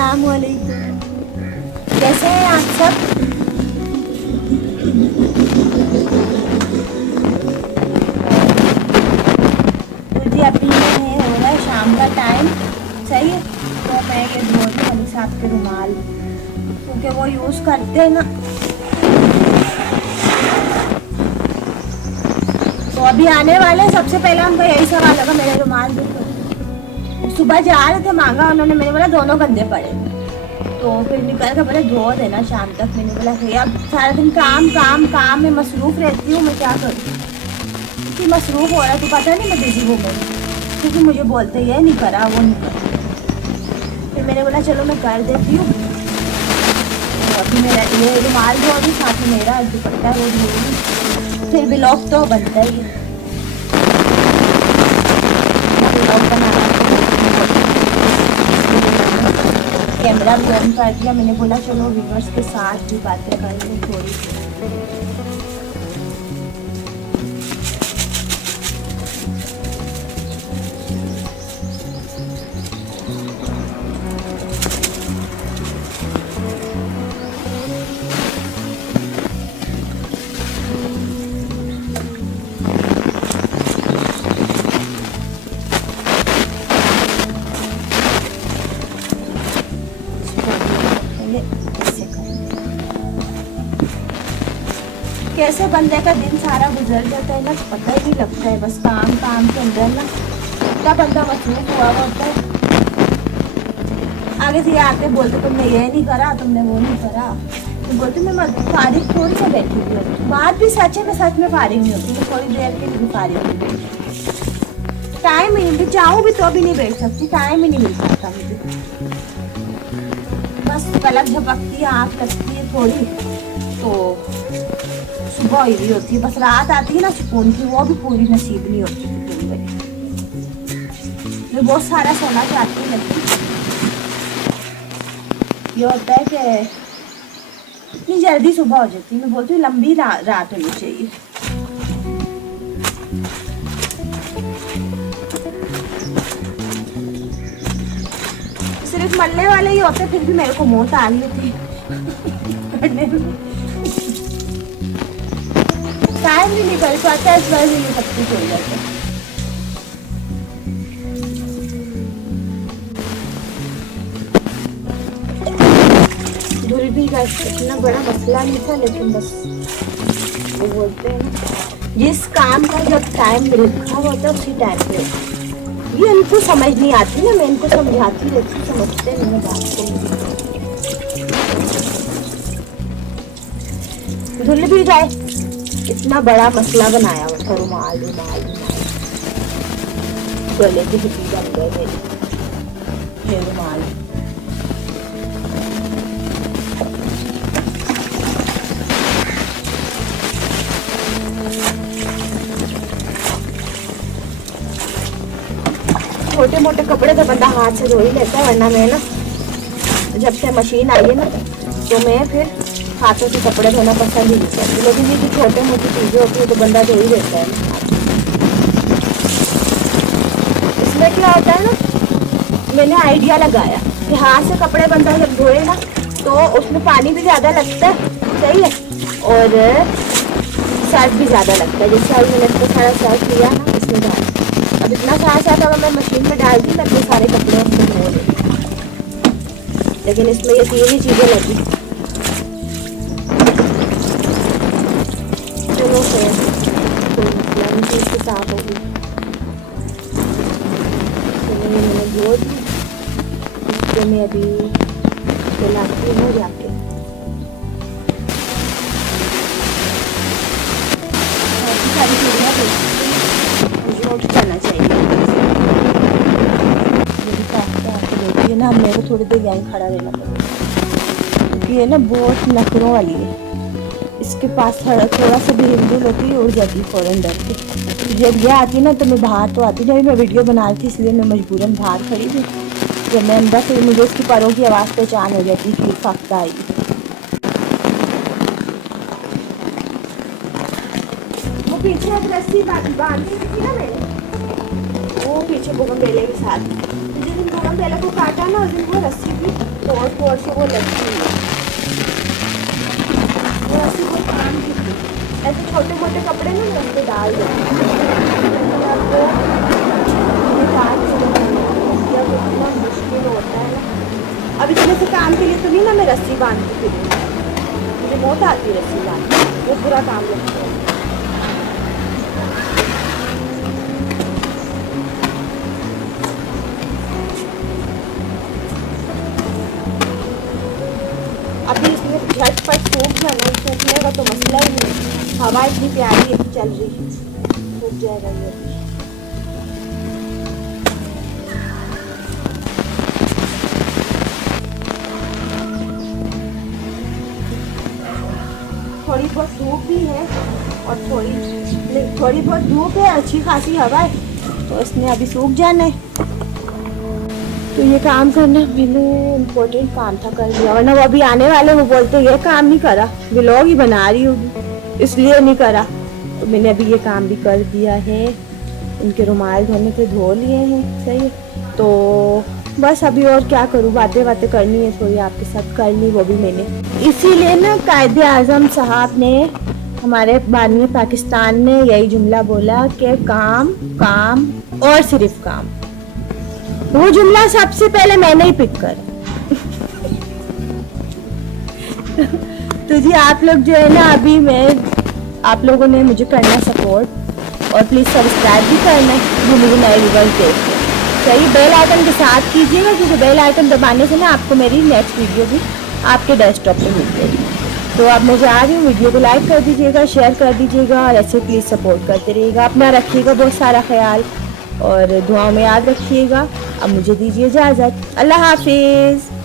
अस्सलाम वालेकुम, कैसे हैं आप सब? तो जी अभी है हो रहा है शाम का टाइम, सही है। तो मैं ये धो रही हूँ अली साहब के रुमाल, क्योंकि वो यूज़ करते हैं ना। तो अभी आने वाले सबसे पहले हमको यही सवाल होगा, मेरे रुमाल देखो। सुबह जा रहे थे मांगा उन्होंने, मैंने बोला दोनों गंदे पड़े, तो फिर निकल के बोले धो देना शाम तक। मैंने बोला भैया अब सारा दिन काम काम काम में मसरूफ़ रहती हूँ, मैं क्या करूँ कि मसरूफ़ हो रहा है, तो पता नहीं मैं बिजी हूँ मैं, क्योंकि मुझे बोलते ये नहीं करा वो नहीं करा। फिर मैंने बोला चलो मैं कर देती हूँ। तो अभी मेरा ये रुमाल धो रही, साथ में मेरा दुपट्टा वो धो रही, फिर ब्लॉग तो बनता ही है। ब्लॉग बनाना, कैमरा भी ऑन कर दिया। मैंने बोला चलो व्यूअर्स के साथ भी बातें कर लूँ थोड़ी सी। कैसे बंदे का दिन सारा गुजर जाता है ना, पता ही नहीं लगता है। बस काम काम के अंदर ना इतना बंदा मसरूफ हुआ होता है। आगे से ये आके बोलते तुमने ये नहीं करा, तुमने वो नहीं करा, तो बोलते मैं फारिग थोड़ी से बैठी हुई हूँ। बात भी सच है, मैं सच में फारिग नहीं होती, मैं थोड़ी देर के लिए फारिग नहीं होती। टाइम ही नहीं, चाहूँ भी तो भी नहीं बैठ सकती, टाइम ही नहीं मिल पाता मुझे। बस पलक झपकती है, आँख लगती है थोड़ी, तो सुबह ही होती है। बस रात आती है ना सुकून की, वो भी पूरी नसीब नहीं होती पूरी में। मैं बहुत सारा सोना चाहती हूँ, ये होता है कि इतनी जल्दी सुबह हो जाती है। मैं बोलती हूँ लंबी रात होनी चाहिए। सिर्फ मरने वाले ही होते, फिर भी मेरे को मौत आ रही होती टाइम भी नहीं कर पाता, इस वजह से सब कुछ हो जाता है। धुल भी का इतना बड़ा मसला नहीं था, लेकिन बस वो बोलते हैं जिस काम का जब टाइम लिखा होता है उसी टाइम पे, ये इनको समझ नहीं आती ना, मैं इनको समझाती रहती, समझते नहीं बात को। धुल भी जाए, इतना बड़ा मसला बनाया हुआ था। रुमाल रुमाल गले की हिप्पी बन गए मेरे ये रुमाल। छोटे मोटे कपड़े तो बंदा हाथ से धो ही लेता है, वरना मैं ना जब से मशीन आई है ना, तो मैं फिर हाथों से कपड़े धोना पसंद ही नहीं करती। लेकिन ये जो छोटे मोटी चीज़ें होती है तो बंदा धो ही देता है। इसमें क्या होता है ना, मैंने आइडिया लगाया कि हाथ से कपड़े बंदा जब धोए ना तो उसमें पानी भी ज़्यादा लगता है, सही है, और सर्फ भी ज़्यादा लगता है। जैसे अभी मैंने इतना सारा सर्फ लिया ना इसमें डाल, अब इतना सारा सर्फ अगर मैं मशीन में डाल दी मैं अपने सारे कपड़े उसमें धो लेती, लेकिन इसमें ये तीन ही चीज़ें लगी। चलो फिर कोई मसला नहीं, चीज़ के साफ होगी। चलो मैंने धो दी, इसको मैं अभी खिलाती हूँ जाके। सारी चीज़ें मुझे नोट करना चाहिए। मेरी आपको देखिए ना, मेरे को थोड़ी देर यहीं खड़ा रहना पड़ेगा, क्योंकि ये ना बहुत नखरों वाली है। इसके पास थोड़ा सा भी हिलजुल होती है उड़ जाती है फ़ौरन डर के। जब ये आती ना तो मैं बाहर तो आती नहीं, मैं वीडियो बना रही थी इसलिए मैं मजबूरन बाहर खड़ी थी। जब मैं अंदर फिर मुझे उसकी पैरों की आवाज़ पहचान हो जाती कि फख्ता आई। वो पीछे एक रस्सी बांधी थी ना मैंने, वो पीछे बोगनवेले के साथ, मुझे दिन हम पहले को काटा ना उस दिन वो रस्सी भी तोड़ से वो लगती है, वो रस्सी वो काम की थी। ऐसे छोटे मोटे कपड़े ना मैं उसको डाल देती हूँ, वो निकाल के जब इतना मुश्किल होता है ना। अब इतने से काम के लिए तो नहीं ना मैं रस्सी बांधती फिर, मुझे बहुत आती है रस्सी बांधती, बहुत बुरा काम लगता है। अभी इसमें झटपट सूख जाना, सूखने का तो मसला ही नहीं, हवा इतनी प्यारी है चल रही है, सूख जाएगा ये अभी। थोड़ी बहुत धूप भी है और थोड़ी बहुत धूप है, अच्छी खासी हवा है, तो इसने अभी सूख जाना है। तो ये काम करना मैंने इम्पोर्टेंट काम था कर लिया, वरना वो अभी आने वाले वो बोलते ये काम नहीं करा, व्लॉग ही बना रही होगी इसलिए नहीं करा। तो मैंने अभी ये काम भी कर दिया है, इनके रुमाल धोने के धो लिए हैं, सही है। तो बस अभी और क्या करूँ, बातें करनी है थोड़ी आपके साथ करनी, वो भी मैंने इसीलिए ना कायदे आज़म साहब ने, हमारे बानी पाकिस्तान ने यही जुमला बोला कि काम काम और सिर्फ काम। वो जुमला सबसे पहले मैंने ही पिक करा। तो जी आप लोग जो है ना, अभी आप लोगों ने मुझे करना सपोर्ट, और प्लीज़ सब्सक्राइब भी करना जो मुझे नए व्यूअर्स देखते हैं, सही। बेल आइकन के साथ कीजिएगा, क्योंकि बेल आइकन दबाने से ना आपको मेरी नेक्स्ट वीडियो भी आपके डेस्कटॉप पे मिल जाएगी। तो अब मैं जा रही हूँ, वीडियो को लाइक कर दीजिएगा, शेयर कर दीजिएगा, और ऐसे प्लीज़ सपोर्ट करते रहिएगा। अपना रखिएगा बहुत सारा ख्याल, और दुआओं में याद रखिएगा। अब मुझे दीजिए इजाज़त, अल्लाह हाफिज़।